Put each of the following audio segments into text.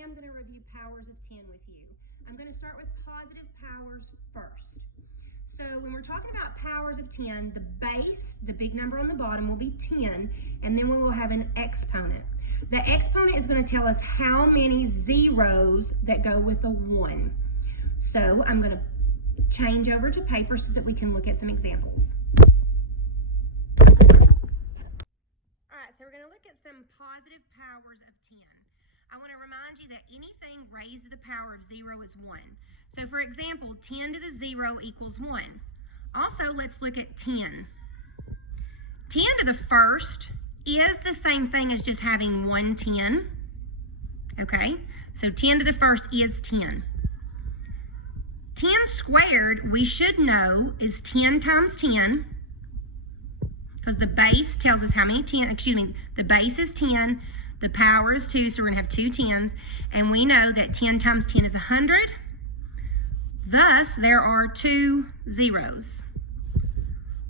today I'm going to review powers of 10 with you. I'm going to start with positive powers first. So when we're talking about powers of 10, the base, the big number on the bottom, will be 10, and then we will have an exponent. The exponent is going to tell us how many zeros that go with a 1. So I'm going to change over to paper so that we can look at some examples. All right, so we're going to look at some positive powers of 10. I want to remind you that anything raised to the power of 0 is 1. So for example, 10 to the 0 equals 1. Also, let's look at 10. 10 to the first is the same thing as just having 1 10. Okay, so 10 to the first is 10. 10 squared, we should know, is 10 times 10, because the base tells us how many 10, the base is 10, the power is 2, so we're going to have 2 10s, and we know that 10 times 10 is 100. Thus, there are 2 zeros.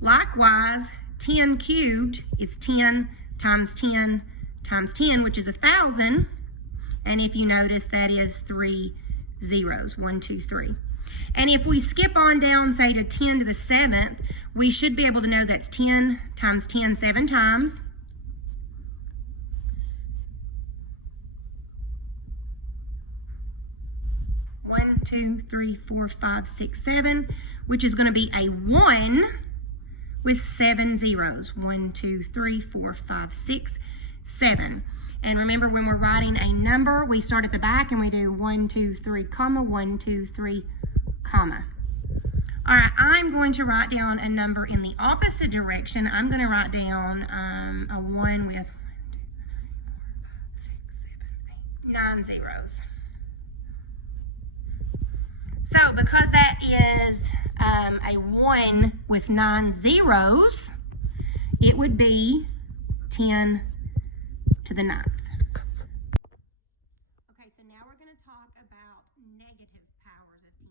Likewise, 10 cubed is 10 times 10 times 10, which is 1,000, and if you notice, that is 3 zeros, 1, 2, 3. And if we skip on down, say, to 10 to the 7th, we should be able to know that's 10 times 10 7 times. One, 2, 3, 4, 5, 6, 7, which is going to be a 1 with 7 zeros. 1, 2, 3, 4, 5, 6, 7. And remember, when we're writing a number, we start at the back and we do 1, 2, 3, comma, 1, 2, 3, comma. All right, I'm going to write down a number in the opposite direction. I'm going to write down a 1 with 9 zeros. So because that is a 1 with 9 zeros, it would be 10 to the 9th. Okay, so now we're going to talk about negative powers of 10.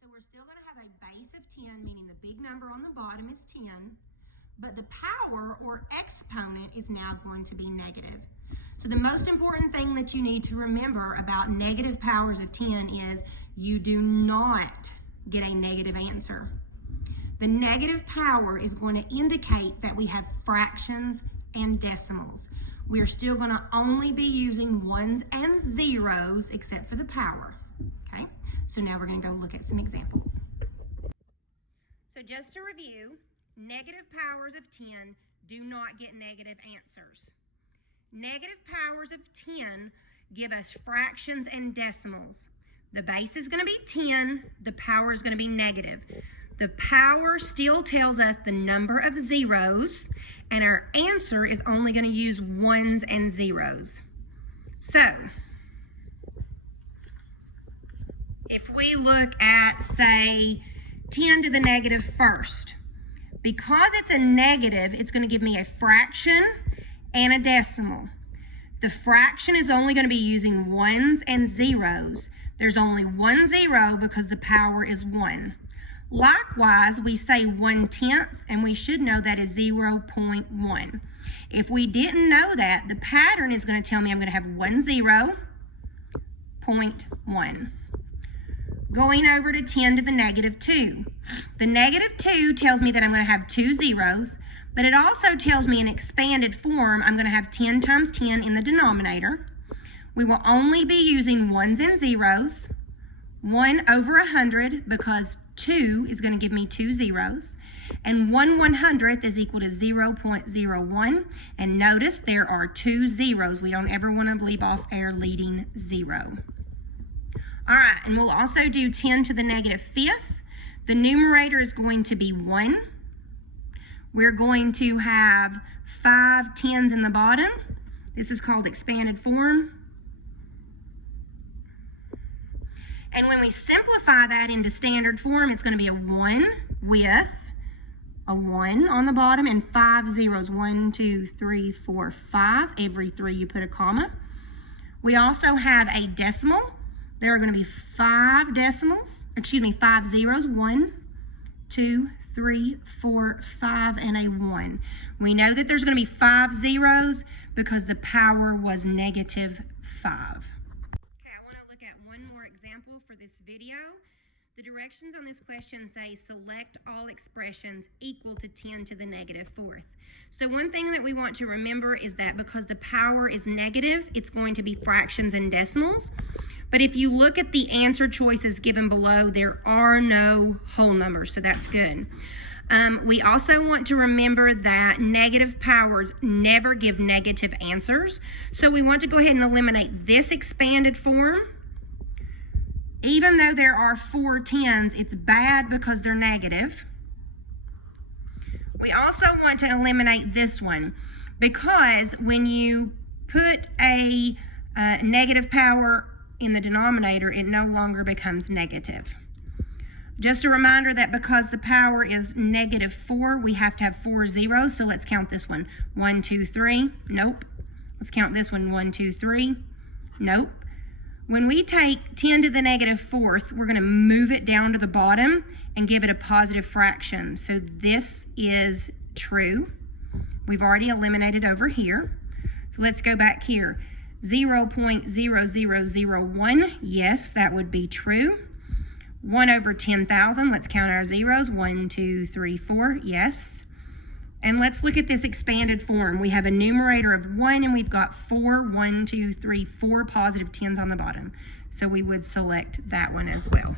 So we're still going to have a base of 10, meaning the big number on the bottom is 10, but the power or exponent is now going to be negative. So the most important thing that you need to remember about negative powers of 10 is you do not get a negative answer. The negative power is going to indicate that we have fractions and decimals. We are still going to only be using ones and zeros except for the power. Okay, so now we're going to go look at some examples. So just to review, negative powers of 10 do not get negative answers. Negative powers of 10 give us fractions and decimals. The base is going to be 10, the power is going to be negative. The power still tells us the number of zeros, and our answer is only going to use ones and zeros. So, if we look at, say, 10 to the negative first, because it's a negative, it's going to give me a fraction and a decimal. The fraction is only going to be using ones and zeros. There's only 1 0 because the power is 1. Likewise, we say 1/10, and we should know that is 0.1. If we didn't know that, the pattern is going to tell me I'm going to have 1 0, 0.1. Going over to 10 to the negative 2. The negative 2 tells me that I'm going to have 2 zeros, but it also tells me in expanded form I'm going to have 10 times 10 in the denominator. We will only be using ones and zeros. 1 over 100 because 2 is going to give me 2 zeros. And 1/100th is equal to 0.01. And notice there are 2 zeros. We don't ever want to leave off our leading 0. All right, and we'll also do 10 to the negative 5th. The numerator is going to be 1. We're going to have 5 10s in the bottom. This is called expanded form. And when we simplify that into standard form, it's going to be a 1 with a 1 on the bottom and 5 zeros. 1, 2, 3, 4, 5. Every 3 you put a comma. We also have a decimal. There are going to be 5 zeros. 1, 2, 3, 4, 5, and a 1. We know that there's going to be 5 zeros because the power was negative 5. one more example for this video. The directions on this question say select all expressions equal to 10 to the negative fourth. So one thing that we want to remember is that because the power is negative, it's going to be fractions and decimals. But if you look at the answer choices given below, there are no whole numbers, so that's good. We also want to remember that negative powers never give negative answers. So we want to go ahead and eliminate this expanded form. Even though there are 4 10s, it's bad because they're negative. We also want to eliminate this one because when you put a negative power in the denominator, it no longer becomes negative. Just a reminder that because the power is negative 4, we have to have 4 zeros. So let's count this one. 1, 2, 3. Nope. Let's count this one. 1, 2, 3. Nope. When we take 10 to the negative fourth, we're going to move it down to the bottom and give it a positive fraction. So this is true. We've already eliminated over here. So let's go back here. 0.0001, yes, that would be true. 1 over 10,000, let's count our zeros. 1, 2, 3, 4, yes. And let's look at this expanded form. We have a numerator of 1 and we've got 4, 1, 2, 3, 4 positive 10s on the bottom. So we would select that one as well.